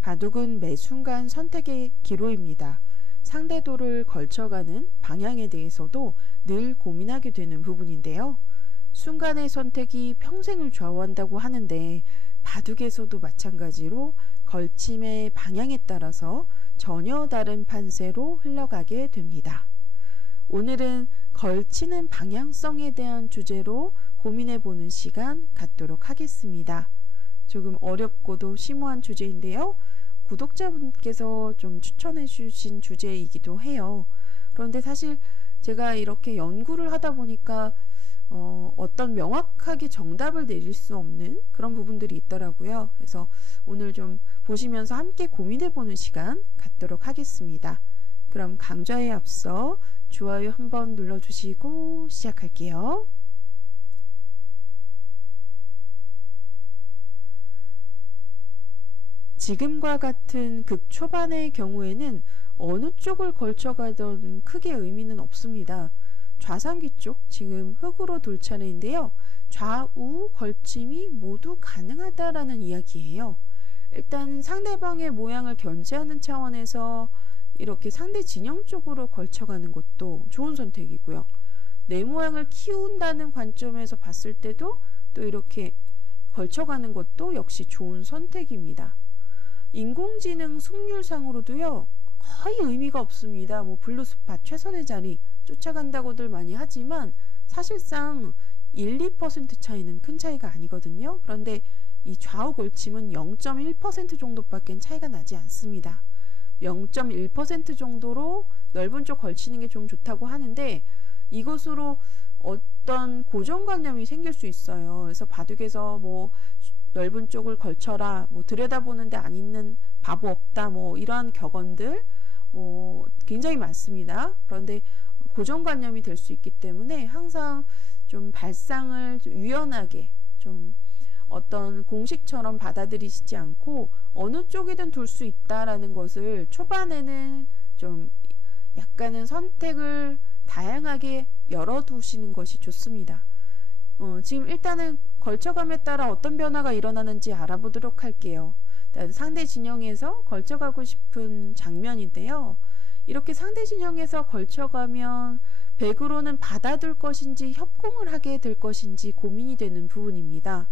바둑은 매 순간 선택의 기로입니다. 상대도를 걸쳐가는 방향에 대해서도 늘 고민하게 되는 부분인데요. 순간의 선택이 평생을 좌우한다고 하는데 바둑에서도 마찬가지로 걸침의 방향에 따라서 전혀 다른 판세로 흘러가게 됩니다. 오늘은 걸치는 방향성에 대한 주제로 고민해보는 시간 갖도록 하겠습니다. 조금 어렵고도 심오한 주제인데요. 구독자분께서 좀 추천해 주신 주제이기도 해요. 그런데 사실 제가 이렇게 연구를 하다 보니까 어떤 명확하게 정답을 내릴 수 없는 그런 부분들이 있더라고요. 그래서 오늘 좀 보시면서 함께 고민해보는 시간 갖도록 하겠습니다. 그럼 강좌에 앞서 좋아요 한번 눌러주시고 시작할게요. 지금과 같은 극초반의 경우에는 어느 쪽을 걸쳐가던 크게 의미는 없습니다. 좌상귀 쪽 지금 흑으로 돌 차례인데요. 좌우 걸침이 모두 가능하다라는 이야기예요. 일단 상대방의 모양을 견제하는 차원에서 이렇게 상대 진영 쪽으로 걸쳐가는 것도 좋은 선택이고요. 내 모양을 키운다는 관점에서 봤을 때도 또 이렇게 걸쳐가는 것도 역시 좋은 선택입니다. 인공지능 승률상으로도요, 거의 의미가 없습니다. 뭐 블루스팟 최선의 자리 쫓아간다고들 많이 하지만 사실상 1, 2% 차이는 큰 차이가 아니거든요. 그런데 이 좌우 걸침은 0.1% 정도밖에 차이가 나지 않습니다. 0.1% 정도로 넓은 쪽 걸치는 게 좀 좋다고 하는데 이것으로 어떤 고정관념이 생길 수 있어요. 그래서 바둑에서 뭐 넓은 쪽을 걸쳐라, 뭐 들여다보는데 안 있는 바보 없다, 뭐 이러한 격언들 굉장히 많습니다. 그런데 고정관념이 될 수 있기 때문에 항상 좀 발상을 좀 유연하게 좀 어떤 공식처럼 받아들이시지 않고 어느 쪽이든 둘 수 있다라는 것을 초반에는 좀 약간은 선택을 다양하게 열어두시는 것이 좋습니다. 지금 일단은 걸쳐감에 따라 어떤 변화가 일어나는지 알아보도록 할게요. 상대 진영에서 걸쳐가고 싶은 장면인데요. 이렇게 상대 진영에서 걸쳐가면 백으로는 받아둘 것인지 협공을 하게 될 것인지 고민이 되는 부분입니다.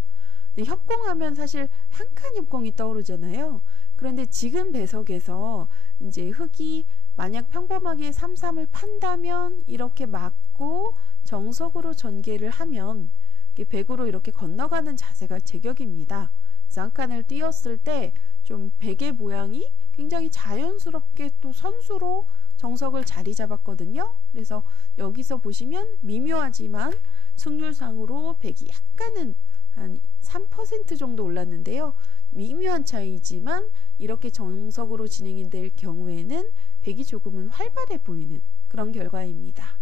근데 협공하면 사실 한 칸 협공이 떠오르잖아요. 그런데 지금 배석에서 이제 흑이 만약 평범하게 3-3을 판다면 이렇게 맞고 정석으로 전개를 하면 백으로 이렇게 건너가는 자세가 제격입니다. 그래서 한 칸을 띄었을 때 좀 백의 모양이 굉장히 자연스럽게 또 선수로 정석을 자리 잡았거든요. 그래서 여기서 보시면 미묘하지만 승률상으로 백이 약간은 한 3% 정도 올랐는데요. 미묘한 차이지만 이렇게 정석으로 진행이 될 경우에는 백이 조금은 활발해 보이는 그런 결과입니다.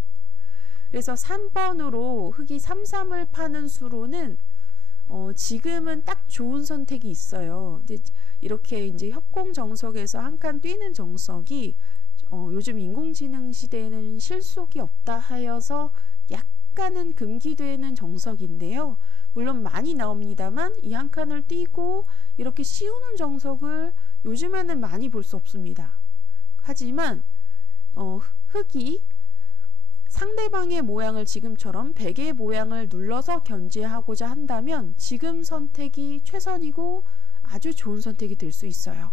그래서 3번으로 흑이 3-3을 파는 수로는 지금은 딱 좋은 선택이 있어요. 근데 이렇게 이제 협공 정석에서 한 칸 뛰는 정석이 요즘 인공지능 시대에는 실속이 없다 하여서 약간은 금기되는 정석인데요. 물론 많이 나옵니다만 이 한 칸을 띄고 이렇게 씌우는 정석을 요즘에는 많이 볼 수 없습니다. 하지만 흑이 상대방의 모양을 지금처럼 백의 모양을 눌러서 견제하고자 한다면 지금 선택이 최선이고 아주 좋은 선택이 될 수 있어요.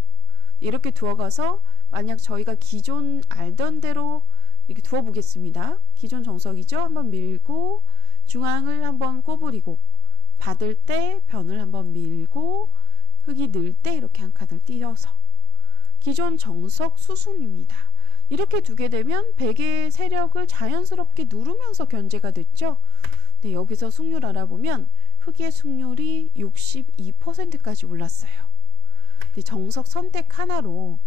이렇게 두어가서 만약 저희가 기존 알던 대로 이렇게 두어 보겠습니다. 기존 정석이죠. 한번 밀고 중앙을 한번 꼬부리고 받을 때 변을 한번 밀고 흑이 늘 때 이렇게 한 칸을 띄어서 기존 정석 수순입니다. 이렇게 두게 되면 백의 세력을 자연스럽게 누르면서 견제가 됐죠. 네, 여기서 승률 알아보면 흑의 승률이 62%까지 올랐어요. 네, 정석 선택 하나로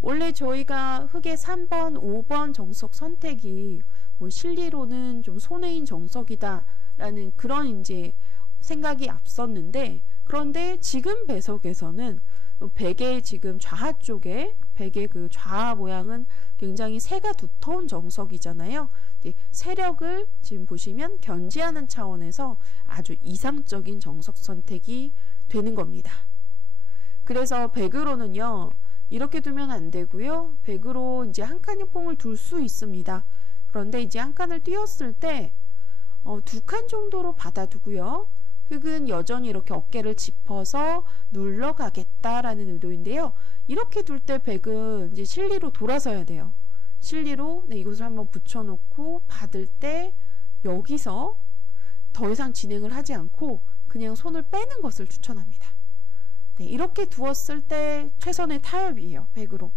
원래 저희가 흑의 3번, 5번 정석 선택이 뭐 실리로는 좀 손해인 정석이다 라는 그런 이제 생각이 앞섰는데, 그런데 지금 배석에서는 백의 지금 좌하 쪽에 백의 그 좌하 모양은 굉장히 세가 두터운 정석이잖아요. 세력을 지금 보시면 견제하는 차원에서 아주 이상적인 정석 선택이 되는 겁니다. 그래서 백으로는요, 이렇게 두면 안 되고요. 백으로 이제 한 칸 협공을 둘 수 있습니다. 그런데 이제 한 칸을 띄웠을 때 두 칸 정도로 받아두고요. 흑은 여전히 이렇게 어깨를 짚어서 눌러가겠다라는 의도인데요. 이렇게 둘 때 백은 이제 실리로 돌아서야 돼요. 실리로 이곳을 한번 붙여놓고 받을 때 여기서 더 이상 진행을 하지 않고 그냥 손을 빼는 것을 추천합니다. 네, 이렇게 두었을 때 최선의 타협이에요. 백으로.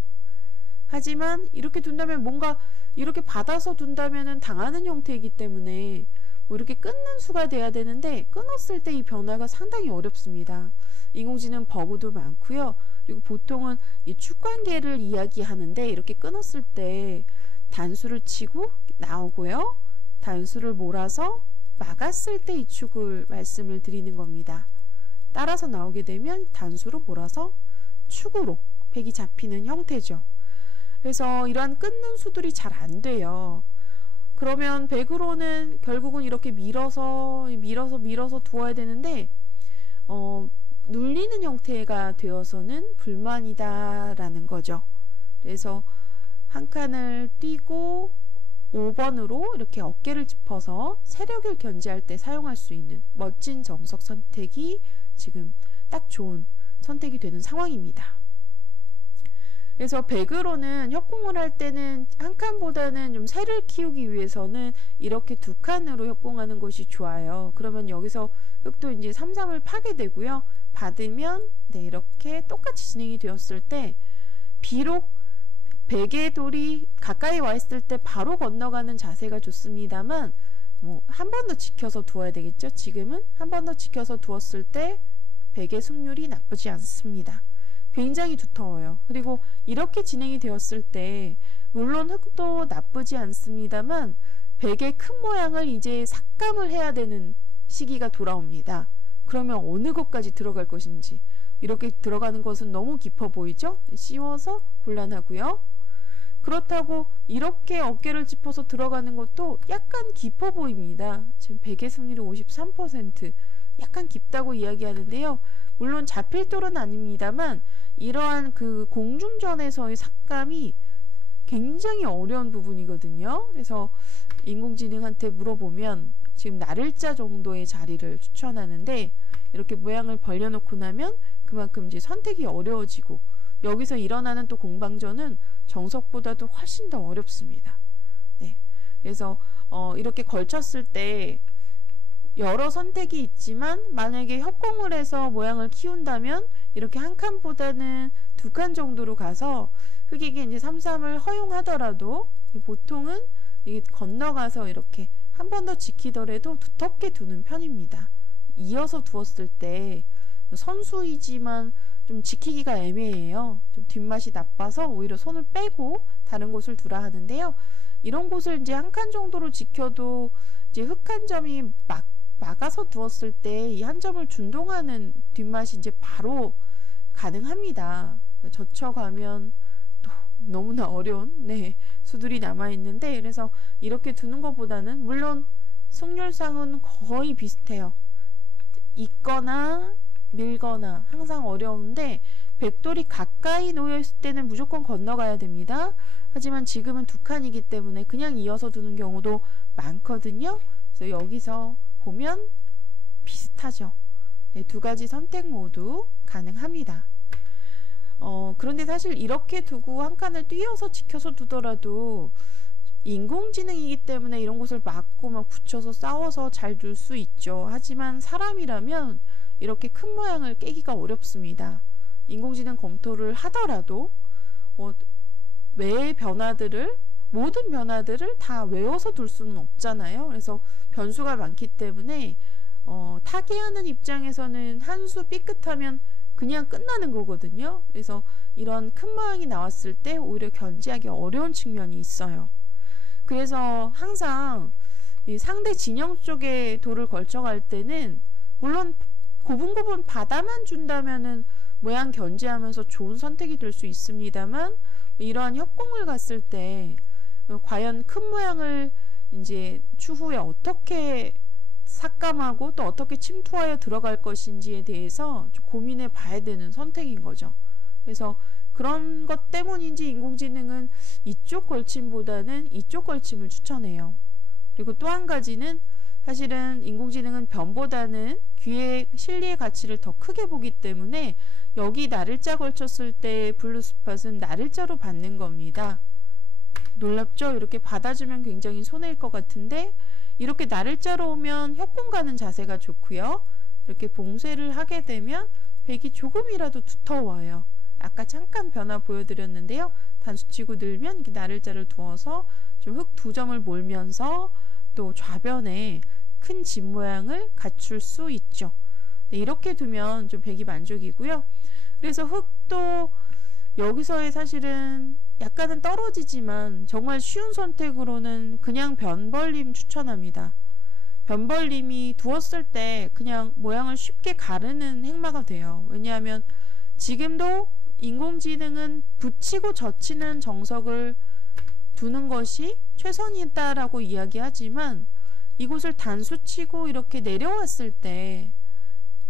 하지만 이렇게 둔다면 뭔가 이렇게 받아서 둔다면 당하는 형태이기 때문에 뭐 이렇게 끊는 수가 돼야 되는데 끊었을 때 이 변화가 상당히 어렵습니다. 인공지능 버그도 많고요. 그리고 보통은 이 축관계를 이야기하는데 이렇게 끊었을 때 단수를 치고 나오고요. 단수를 몰아서 막았을 때 이 축을 말씀을 드리는 겁니다. 따라서 나오게 되면 단수로 몰아서 축으로 백이 잡히는 형태죠. 그래서 이러한 끊는 수들이 잘 안 돼요. 그러면 백으로는 결국은 이렇게 밀어서 두어야 되는데 눌리는 형태가 되어서는 불만이다라는 거죠. 그래서 한 칸을 띄고 5번으로 이렇게 어깨를 짚어서 세력을 견제할 때 사용할 수 있는 멋진 정석 선택이 지금 딱 좋은 선택이 되는 상황입니다. 그래서 백으로는 협공을 할 때는 한 칸보다는 좀 세를 키우기 위해서는 이렇게 두 칸으로 협공하는 것이 좋아요. 그러면 여기서 흑도 이제 3-3을 파게 되고요. 받으면 이렇게 똑같이 진행이 되었을 때 비록 백의 돌이 가까이 와 있을 때 바로 건너가는 자세가 좋습니다만 뭐 한 번 더 지켜서 두어야 되겠죠. 지금은 한 번 더 지켜서 두었을 때 백의 승률이 나쁘지 않습니다. 굉장히 두터워요. 그리고 이렇게 진행이 되었을 때 물론 흑도 나쁘지 않습니다만 백의 큰 모양을 이제 삭감을 해야 되는 시기가 돌아옵니다. 그러면 어느 것까지 들어갈 것인지 이렇게 들어가는 것은 너무 깊어 보이죠? 씌워서 곤란하고요. 그렇다고 이렇게 어깨를 짚어서 들어가는 것도 약간 깊어 보입니다. 지금 백의 승률이 53%, 약간 깊다고 이야기하는데요. 물론 잡힐 돌은 아닙니다만 이러한 그 공중전에서의 삭감이 굉장히 어려운 부분이거든요. 그래서 인공지능한테 물어보면 지금 나를자 정도의 자리를 추천하는데 이렇게 모양을 벌려놓고 나면 그만큼 이제 선택이 어려워지고 여기서 일어나는 또 공방전은 정석보다도 훨씬 더 어렵습니다. 네, 그래서 이렇게 걸쳤을 때 여러 선택이 있지만 만약에 협공을 해서 모양을 키운다면 이렇게 한 칸보다는 두 칸 정도로 가서 흑에게 이제 3-3을 허용하더라도 보통은 이게 건너가서 이렇게 한 번 더 지키더라도 두텁게 두는 편입니다. 이어서 두었을 때 선수이지만 좀 지키기가 애매해요. 좀 뒷맛이 나빠서 오히려 손을 빼고 다른 곳을 두라 하는데요. 이런 곳을 이제 한 칸 정도로 지켜도 이제 흑 한 점이 막아서 두었을 때 이 한 점을 준동하는 뒷맛이 이제 바로 가능합니다. 젖혀가면 또 너무나 어려운 수들이 남아있는데 그래서 이렇게 두는 것보다는 물론 승률상은 거의 비슷해요. 있거나 밀거나 항상 어려운데 백돌이 가까이 놓여있을 때는 무조건 건너가야 됩니다. 하지만 지금은 두 칸이기 때문에 그냥 이어서 두는 경우도 많거든요. 그래서 여기서 보면 비슷하죠. 네, 두 가지 선택 모두 가능합니다. 그런데 사실 이렇게 두고 한 칸을 띄어서 지켜서 두더라도 인공지능이기 때문에 이런 곳을 막고 막 붙여서 싸워서 잘 둘 수 있죠. 하지만 사람이라면 이렇게 큰 모양을 깨기가 어렵습니다. 인공지능 검토를 하더라도 외의 변화들을 모든 변화들을 다 외워서 둘 수는 없잖아요. 그래서 변수가 많기 때문에 타개하는 입장에서는 한 수 삐끗하면 그냥 끝나는 거거든요. 그래서 이런 큰 모양이 나왔을 때 오히려 견제하기 어려운 측면이 있어요. 그래서 항상 이 상대 진영 쪽에 돌을 걸쳐갈 때는 물론 고분고분 받아만 준다면은 모양 견제하면서 좋은 선택이 될 수 있습니다만 이러한 협공을 갔을 때 과연 큰 모양을 이제 추후에 어떻게 삭감하고 또 어떻게 침투하여 들어갈 것인지에 대해서 좀 고민해 봐야 되는 선택인 거죠. 그래서 그런 것 때문인지 인공지능은 이쪽 걸침보다는 이쪽 걸침을 추천해요. 그리고 또 한 가지는 사실은 인공지능은 변보다는 귀의 실리의 가치를 더 크게 보기 때문에 여기 나를자 걸쳤을 때 블루스팟은 나를자로 받는 겁니다. 놀랍죠? 이렇게 받아주면 굉장히 손해일 것 같은데 이렇게 나를자로 오면 협공 가는 자세가 좋고요. 이렇게 봉쇄를 하게 되면 백이 조금이라도 두터워요. 아까 잠깐 변화 보여드렸는데요. 단수치고 늘면 이렇게 나를자를 두어서 좀 흙 두 점을 몰면서 또 좌변에 큰 집 모양을 갖출 수 있죠. 네, 이렇게 두면 좀 백이 만족이고요. 그래서 흙도 여기서의 사실은 약간은 떨어지지만 정말 쉬운 선택으로는 그냥 변벌림 추천합니다. 변벌림이 두었을 때 그냥 모양을 쉽게 가르는 행마가 돼요. 왜냐하면 지금도 인공지능은 붙이고 젖히는 정석을 두는 것이 최선이다라고 이야기하지만 이곳을 단수치고 이렇게 내려왔을 때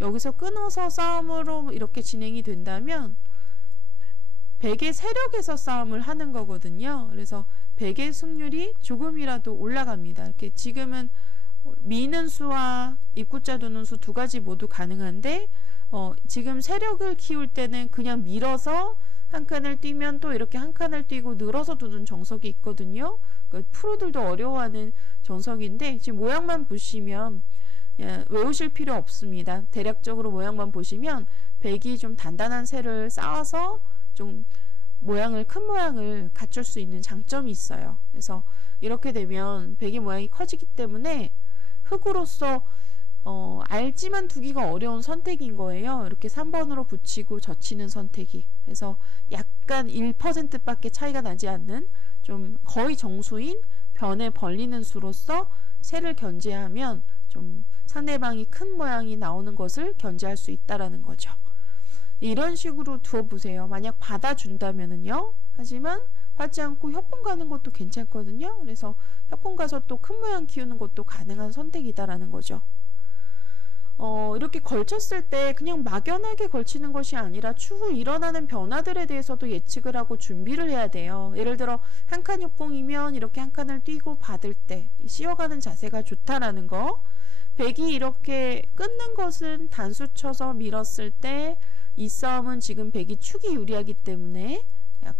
여기서 끊어서 싸움으로 이렇게 진행이 된다면 백의 세력에서 싸움을 하는 거거든요. 그래서 백의 승률이 조금이라도 올라갑니다. 이렇게 지금은 미는 수와 입구자 두는 수 두 가지 모두 가능한데 지금 세력을 키울 때는 그냥 밀어서 한 칸을 뛰면 또 이렇게 한 칸을 뛰고 늘어서 두는 정석이 있거든요. 그러니까 프로들도 어려워하는 정석인데 지금 모양만 보시면 외우실 필요 없습니다. 대략적으로 모양만 보시면 백이 좀 단단한 새를 쌓아서 좀 큰 모양을 갖출 수 있는 장점이 있어요. 그래서 이렇게 되면 백의 모양이 커지기 때문에 흙으로서 알지만 두기가 어려운 선택인 거예요. 이렇게 3번으로 붙이고 젖히는 선택이. 그래서 약간 1% 밖에 차이가 나지 않는 좀 거의 정수인 변에 벌리는 수로서 새를 견제하면 좀 상대방이 큰 모양이 나오는 것을 견제할 수 있다라는 거죠. 이런 식으로 두어보세요. 만약 받아준다면은요. 하지만 받지 않고 협공 가는 것도 괜찮거든요. 그래서 협공 가서 또 큰 모양 키우는 것도 가능한 선택이다라는 거죠. 이렇게 걸쳤을 때 그냥 막연하게 걸치는 것이 아니라 추후 일어나는 변화들에 대해서도 예측을 하고 준비를 해야 돼요. 예를 들어 한 칸 협공이면 이렇게 한 칸을 뛰고 받을 때 씌워가는 자세가 좋다라는 거. 백이 이렇게 끊는 것은 단수 쳐서 밀었을 때 이 싸움은 지금 백이 축이 유리하기 때문에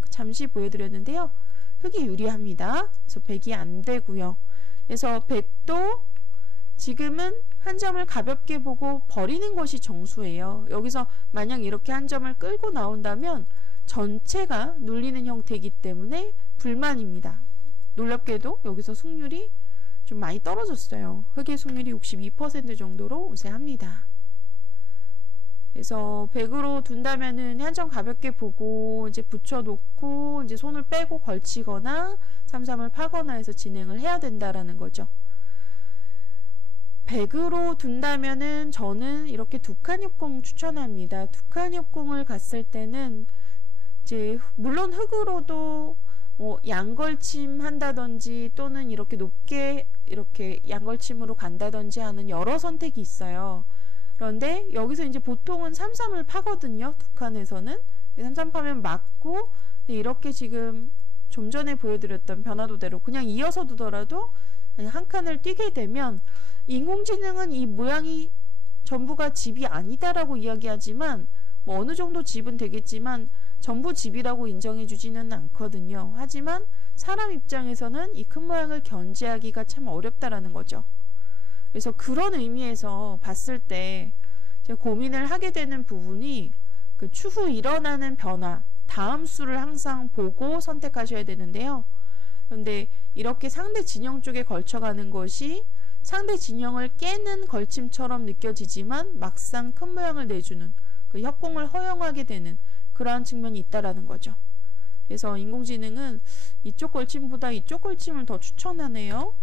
잠시 보여드렸는데요. 흙이 유리합니다. 그래서 백이 안 되고요. 그래서 백도 지금은 한 점을 가볍게 보고 버리는 것이 정수예요. 여기서 만약 이렇게 한 점을 끌고 나온다면 전체가 눌리는 형태이기 때문에 불만입니다. 놀랍게도 여기서 승률이 좀 많이 떨어졌어요. 흙의 승률이 62% 정도로 우세합니다. 그래서 100으로 둔다면은 한 점 가볍게 보고 이제 붙여놓고 이제 손을 빼고 걸치거나 3-3을 파거나 해서 진행을 해야 된다라는 거죠. 100으로 둔다면은 저는 이렇게 두 칸 협공 추천합니다. 두 칸 협공을 갔을 때는 이제 물론 흙으로도 양걸침 한다든지 또는 이렇게 높게 이렇게 양걸침으로 간다든지 하는 여러 선택이 있어요. 그런데 여기서 이제 보통은 3-3을 파거든요. 두 칸에서는 3-3 파면 맞고 이렇게 지금 좀 전에 보여드렸던 변화도대로 그냥 이어서 두더라도 한 칸을 뛰게 되면 인공지능은 이 모양이 전부가 집이 아니다라고 이야기하지만 어느 정도 집은 되겠지만 전부 집이라고 인정해 주지는 않거든요. 하지만 사람 입장에서는 이 큰 모양을 견제하기가 참 어렵다라는 거죠. 그래서 그런 의미에서 봤을 때 제가 고민을 하게 되는 부분이 그 추후 일어나는 변화, 다음 수를 항상 보고 선택하셔야 되는데요. 그런데 이렇게 상대 진영 쪽에 걸쳐가는 것이 상대 진영을 깨는 걸침처럼 느껴지지만 막상 큰 모양을 내주는 그 협공을 허용하게 되는 그러한 측면이 있다라는 거죠. 그래서 인공지능은 이쪽 걸침보다 이쪽 걸침을 더 추천하네요.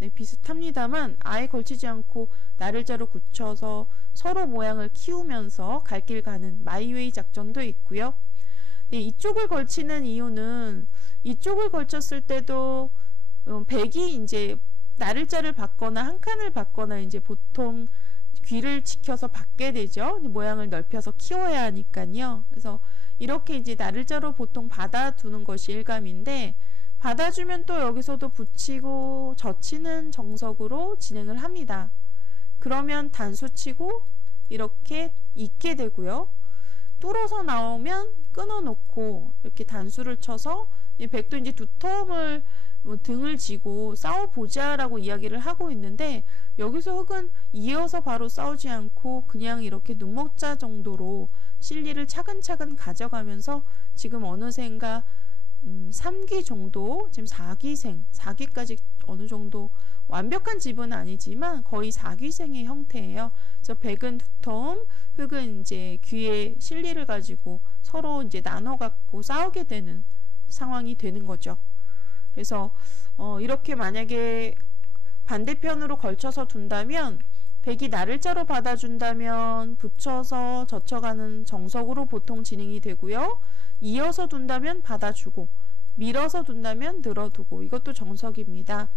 네, 비슷합니다만 아예 걸치지 않고 나를자로 굳혀서 서로 모양을 키우면서 갈 길 가는 마이웨이 작전도 있고요. 네, 이쪽을 걸치는 이유는 이쪽을 걸쳤을 때도 백이 이제 나를자를 받거나 한 칸을 받거나 이제 보통 귀를 지켜서 받게 되죠. 모양을 넓혀서 키워야 하니까요. 그래서 이렇게 이제 나를자로 보통 받아두는 것이 일감인데, 받아주면 또 여기서도 붙이고 젖히는 정석으로 진행을 합니다. 그러면 단수 치고 이렇게 잇게 되고요. 뚫어서 나오면 끊어 놓고 이렇게 단수를 쳐서 백도 이제 두텀을 등을 지고 싸워보자 라고 이야기를 하고 있는데, 여기서 흑은 이어서 바로 싸우지 않고 그냥 이렇게 눈먹자 정도로 실리를 차근차근 가져가면서 지금 어느샌가 3기 정도, 지금 4기까지 어느 정도 완벽한 집은 아니지만 거의 4기생의 형태예요. 그래서 백은 두텀, 흑은 이제 귀에 실리를 가지고 서로 이제 나눠 갖고 싸우게 되는 상황이 되는 거죠. 그래서 이렇게 만약에 반대편으로 걸쳐서 둔다면, 백이 나를자로 받아준다면 붙여서 젖혀가는 정석으로 보통 진행이 되고요. 이어서 둔다면 받아주고, 밀어서 둔다면 늘어두고, 이것도 정석입니다.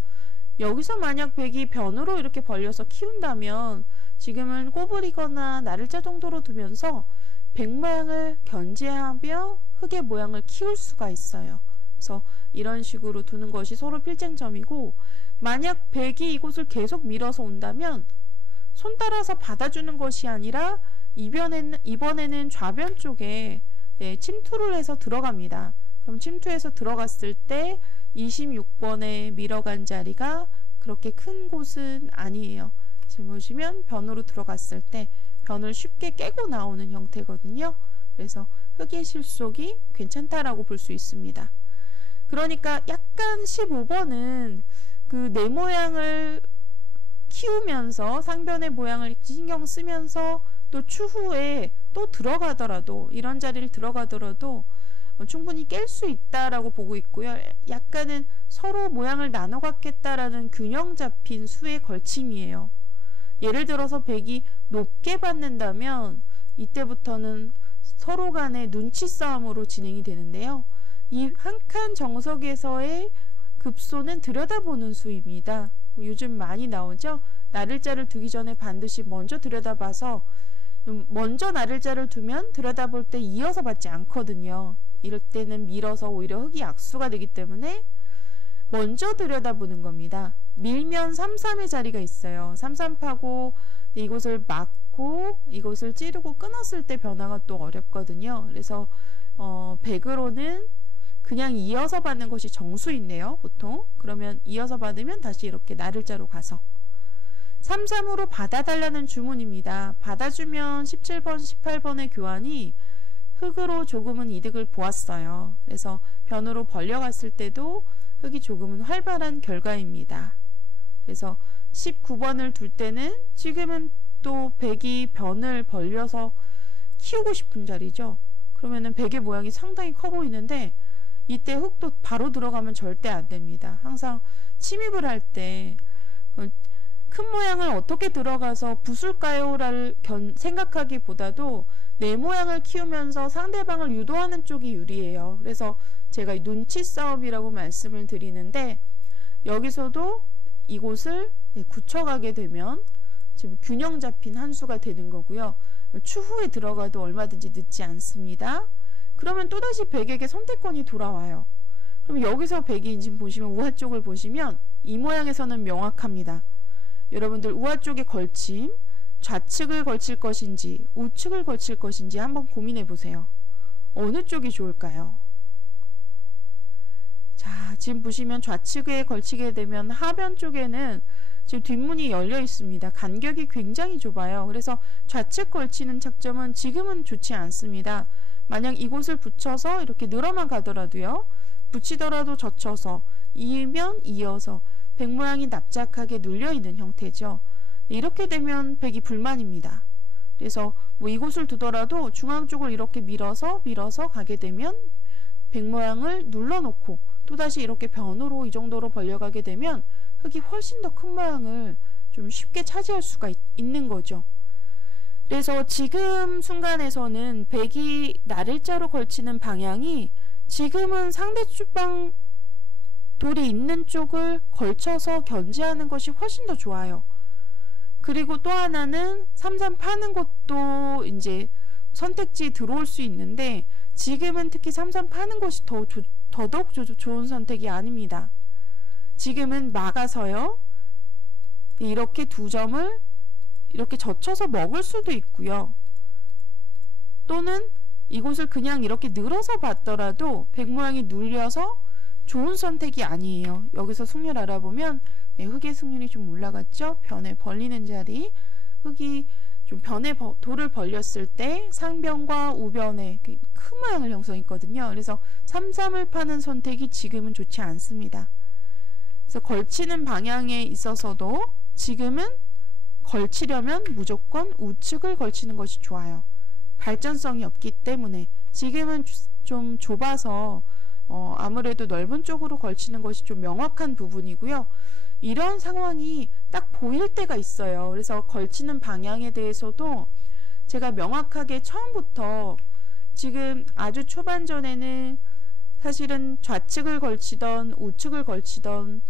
여기서 만약 백이 변으로 이렇게 벌려서 키운다면 지금은 꼬부리거나 나를자 정도로 두면서 백 모양을 견제하며 흑의 모양을 키울 수가 있어요. 그래서 이런 식으로 두는 것이 서로 필쟁점이고, 만약 백이 이곳을 계속 밀어서 온다면 손 따라서 받아주는 것이 아니라 이번에는 좌변 쪽에 침투를 해서 들어갑니다. 그럼 침투해서 들어갔을 때 26번에 밀어간 자리가 그렇게 큰 곳은 아니에요. 지금 보시면 변으로 들어갔을 때 변을 쉽게 깨고 나오는 형태거든요. 그래서 흑의 실속이 괜찮다라고 볼 수 있습니다. 그러니까 약간 15번은 그 내 모양을 키우면서 상변의 모양을 신경 쓰면서 또 추후에 또 들어가더라도, 이런 자리를 들어가더라도 충분히 깰 수 있다라고 보고 있고요. 약간은 서로 모양을 나눠 갖겠다라는 균형 잡힌 수의 걸침이에요. 예를 들어서 백이 높게 받는다면 이때부터는 서로 간의 눈치 싸움으로 진행이 되는데요. 이 한 칸 정석에서의 급소는 들여다보는 수입니다. 요즘 많이 나오죠. 나를자를 두기 전에 반드시 먼저 들여다봐서, 먼저 나를자를 두면 들여다볼 때 이어서 받지 않거든요. 이럴 때는 밀어서 오히려 흑이 악수가 되기 때문에 먼저 들여다보는 겁니다. 밀면 3-3의 자리가 있어요. 3-3 파고 이곳을 막고 이곳을 찌르고 끊었을 때 변화가 또 어렵거든요. 그래서 백으로는 그냥 이어서 받는 것이 정수인데요, 보통. 그러면 이어서 받으면 다시 이렇게 나를자로 가서 3-3으로 받아달라는 주문입니다. 받아주면 17번, 18번의 교환이 흑으로 조금은 이득을 보았어요. 그래서 변으로 벌려갔을 때도 흑이 조금은 활발한 결과입니다. 그래서 19번을 둘 때는 지금은 또 백이 변을 벌려서 키우고 싶은 자리죠. 그러면은 백의 모양이 상당히 커 보이는데 이때 흑도 바로 들어가면 절대 안 됩니다. 항상 침입을 할 때 큰 모양을 어떻게 들어가서 부술까요? 를 생각하기보다도 내 모양을 키우면서 상대방을 유도하는 쪽이 유리해요. 그래서 제가 눈치 싸움이라고 말씀을 드리는데, 여기서도 이곳을 굳혀가게 되면 지금 균형 잡힌 한 수가 되는 거고요. 추후에 들어가도 얼마든지 늦지 않습니다. 그러면 또다시 백에게 선택권이 돌아와요. 그럼 여기서 백이 지금 보시면 우하 쪽을 보시면 이 모양에서는 명확합니다. 여러분들 우하 쪽에 걸침, 좌측을 걸칠 것인지 우측을 걸칠 것인지 한번 고민해 보세요. 어느 쪽이 좋을까요? 자, 지금 보시면 좌측에 걸치게 되면 하변 쪽에는 지금 뒷문이 열려 있습니다. 간격이 굉장히 좁아요. 그래서 좌측 걸치는 착점은 지금은 좋지 않습니다. 만약 이곳을 붙여서 이렇게 늘어만 가더라도요, 붙이더라도 젖혀서 이면 이어서 백 모양이 납작하게 눌려있는 형태죠. 이렇게 되면 백이 불만입니다. 그래서 뭐 이곳을 두더라도 중앙 쪽을 이렇게 밀어서 가게 되면 백 모양을 눌러놓고 또다시 이렇게 변으로 이 정도로 벌려가게 되면 흑이 훨씬 더 큰 모양을 좀 쉽게 차지할 수가 있는 거죠. 그래서 지금 순간에서는 백이 나를자로 걸치는 방향이 지금은 상대 주방 돌이 있는 쪽을 걸쳐서 견제하는 것이 훨씬 더 좋아요. 그리고 또 하나는 3-3 파는 것도 이제 선택지에 들어올 수 있는데 지금은 특히 3-3 파는 것이 더더욱 좋은 선택이 아닙니다. 지금은 막아서요. 이렇게 두 점을 이렇게 젖혀서 먹을 수도 있고요. 또는 이곳을 그냥 이렇게 늘어서 봤더라도 백 모양이 눌려서 좋은 선택이 아니에요. 여기서 승률 알아보면 흑의 승률이 좀 올라갔죠. 변에 벌리는 자리, 흑이 좀 변에 돌을 벌렸을 때 상변과 우변에 큰 모양을 형성했거든요. 그래서 3-3을 파는 선택이 지금은 좋지 않습니다. 그래서 걸치는 방향에 있어서도 지금은 걸치려면 무조건 우측을 걸치는 것이 좋아요. 발전성이 없기 때문에 지금은 좀 좁아서 아무래도 넓은 쪽으로 걸치는 것이 좀 명확한 부분이고요. 이런 상황이 딱 보일 때가 있어요. 그래서 걸치는 방향에 대해서도 제가 명확하게 처음부터 지금 아주 초반전에는 사실은 좌측을 걸치던 우측을 걸치던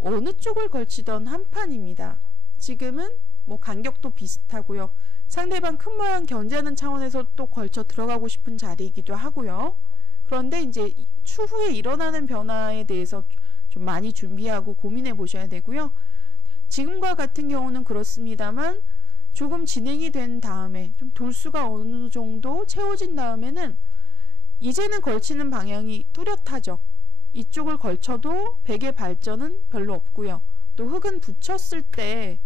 어느 쪽을 걸치던 한 판입니다. 지금은 뭐 간격도 비슷하고요. 상대방 큰 모양 견제하는 차원에서 또 걸쳐 들어가고 싶은 자리이기도 하고요. 그런데 이제 추후에 일어나는 변화에 대해서 좀 많이 준비하고 고민해 보셔야 되고요. 지금과 같은 경우는 그렇습니다만 조금 진행이 된 다음에 좀 돌수가 어느 정도 채워진 다음에는 이제는 걸치는 방향이 뚜렷하죠. 이쪽을 걸쳐도 백의 발전은 별로 없고요. 또 흑은 붙였을 때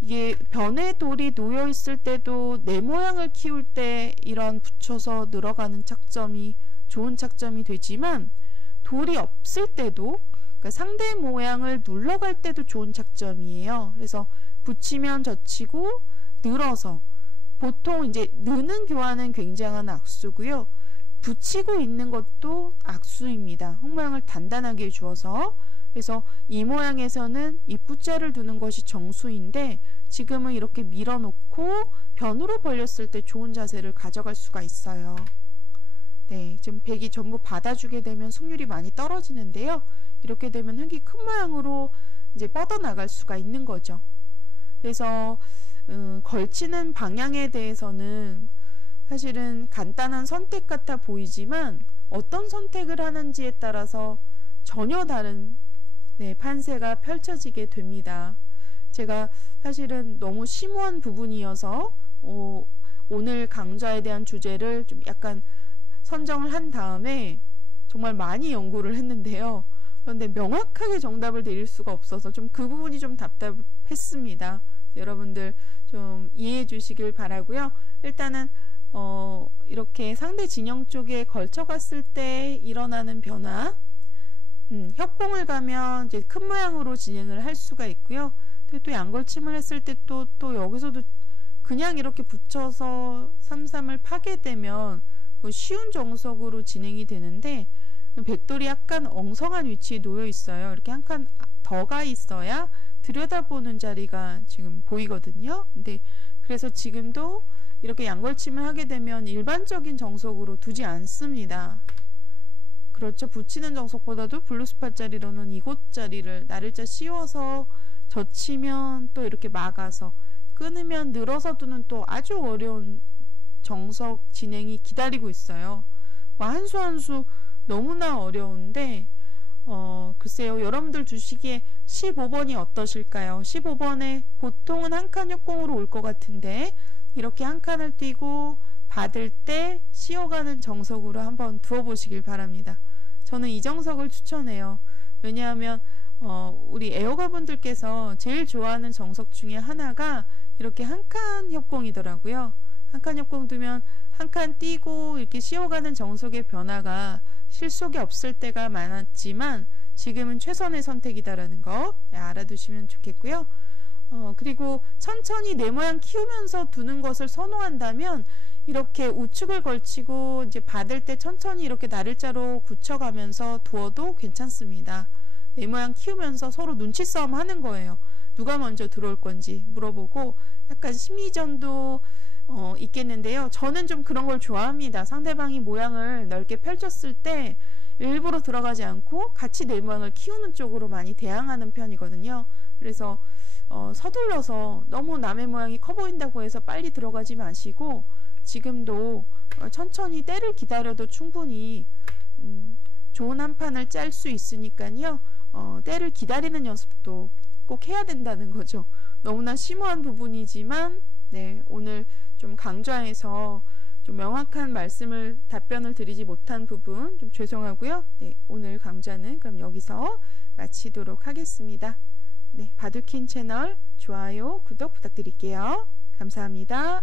이게 변의 돌이 놓여 있을 때도 내 모양을 키울 때 이런 붙여서 늘어가는 착점이 좋은 착점이 되지만 돌이 없을 때도 그러니까 상대 모양을 눌러갈 때도 좋은 착점이에요. 그래서 붙이면 젖히고 늘어서 보통 이제 느는 교환은 굉장한 악수고요. 붙이고 있는 것도 악수입니다. 흙 모양을 단단하게 주어서. 그래서 이 모양에서는 입구자를 두는 것이 정수인데 지금은 이렇게 밀어놓고 변으로 벌렸을 때 좋은 자세를 가져갈 수가 있어요. 네, 지금 백이 전부 받아주게 되면 승률이 많이 떨어지는데요. 이렇게 되면 흑이 큰 모양으로 이제 뻗어나갈 수가 있는 거죠. 그래서 걸치는 방향에 대해서는 사실은 간단한 선택 같아 보이지만 어떤 선택을 하는지에 따라서 전혀 다른 판세가 펼쳐지게 됩니다. 제가 사실은 너무 심오한 부분이어서 오늘 강좌에 대한 주제를 좀 약간 선정을 한 다음에 정말 많이 연구를 했는데요. 그런데 명확하게 정답을 내릴 수가 없어서 좀 그 부분이 좀 답답했습니다. 여러분들 좀 이해해 주시길 바라고요. 일단은 이렇게 상대 진영 쪽에 걸쳐갔을 때 일어나는 변화, 협공을 가면 이제 큰 모양으로 진행을 할 수가 있고요. 또 양걸침을 했을 때 또 여기서도 그냥 이렇게 붙여서 3-3을 파게 되면 쉬운 정석으로 진행이 되는데 백돌이 약간 엉성한 위치에 놓여 있어요. 이렇게 한 칸 더가 있어야 들여다보는 자리가 지금 보이거든요. 근데 그래서 지금도 이렇게 양걸침을 하게 되면 일반적인 정석으로 두지 않습니다. 그렇죠. 붙이는 정석보다도 블루스팟 자리로는 이곳 자리를 나를자 씌워서 젖히면 또 이렇게 막아서 끊으면 늘어서 두는 또 아주 어려운 정석 진행이 기다리고 있어요. 뭐 한 수 한 수 너무나 어려운데 글쎄요. 여러분들 주시기에 15번이 어떠실까요? 15번에 보통은 한 칸 협공으로 올 것 같은데 이렇게 한 칸을 띄고 받을 때 씌워가는 정석으로 한번 두어보시길 바랍니다. 저는 이 정석을 추천해요. 왜냐하면 우리 애호가 분들께서 제일 좋아하는 정석 중에 하나가 이렇게 한 칸 협공이더라고요. 한 칸 협공 두면 한 칸 띄고 이렇게 씌워가는 정석의 변화가 실속이 없을 때가 많았지만 지금은 최선의 선택이다라는 거 알아두시면 좋겠고요. 그리고 천천히 내 모양 키우면서 두는 것을 선호한다면 이렇게 우측을 걸치고 이제 받을 때 천천히 이렇게 나를자로 굳혀가면서 두어도 괜찮습니다. 내 모양 키우면서 서로 눈치 싸움 하는 거예요. 누가 먼저 들어올 건지 물어보고 약간 심리전도 있겠는데요. 저는 좀 그런 걸 좋아합니다. 상대방이 모양을 넓게 펼쳤을 때 일부러 들어가지 않고 같이 내 모양을 키우는 쪽으로 많이 대항하는 편이거든요. 그래서 서둘러서 너무 남의 모양이 커 보인다고 해서 빨리 들어가지 마시고 지금도 천천히 때를 기다려도 충분히 좋은 한 판을 짤 수 있으니까요. 때를 기다리는 연습도 꼭 해야 된다는 거죠. 너무나 심오한 부분이지만 네, 오늘 좀 강좌에서 좀 명확한 말씀을 답변을 드리지 못한 부분 좀 죄송하고요. 네, 오늘 강좌는 그럼 여기서 마치도록 하겠습니다. 네, 바둑킨 채널 좋아요, 구독 부탁드릴게요. 감사합니다.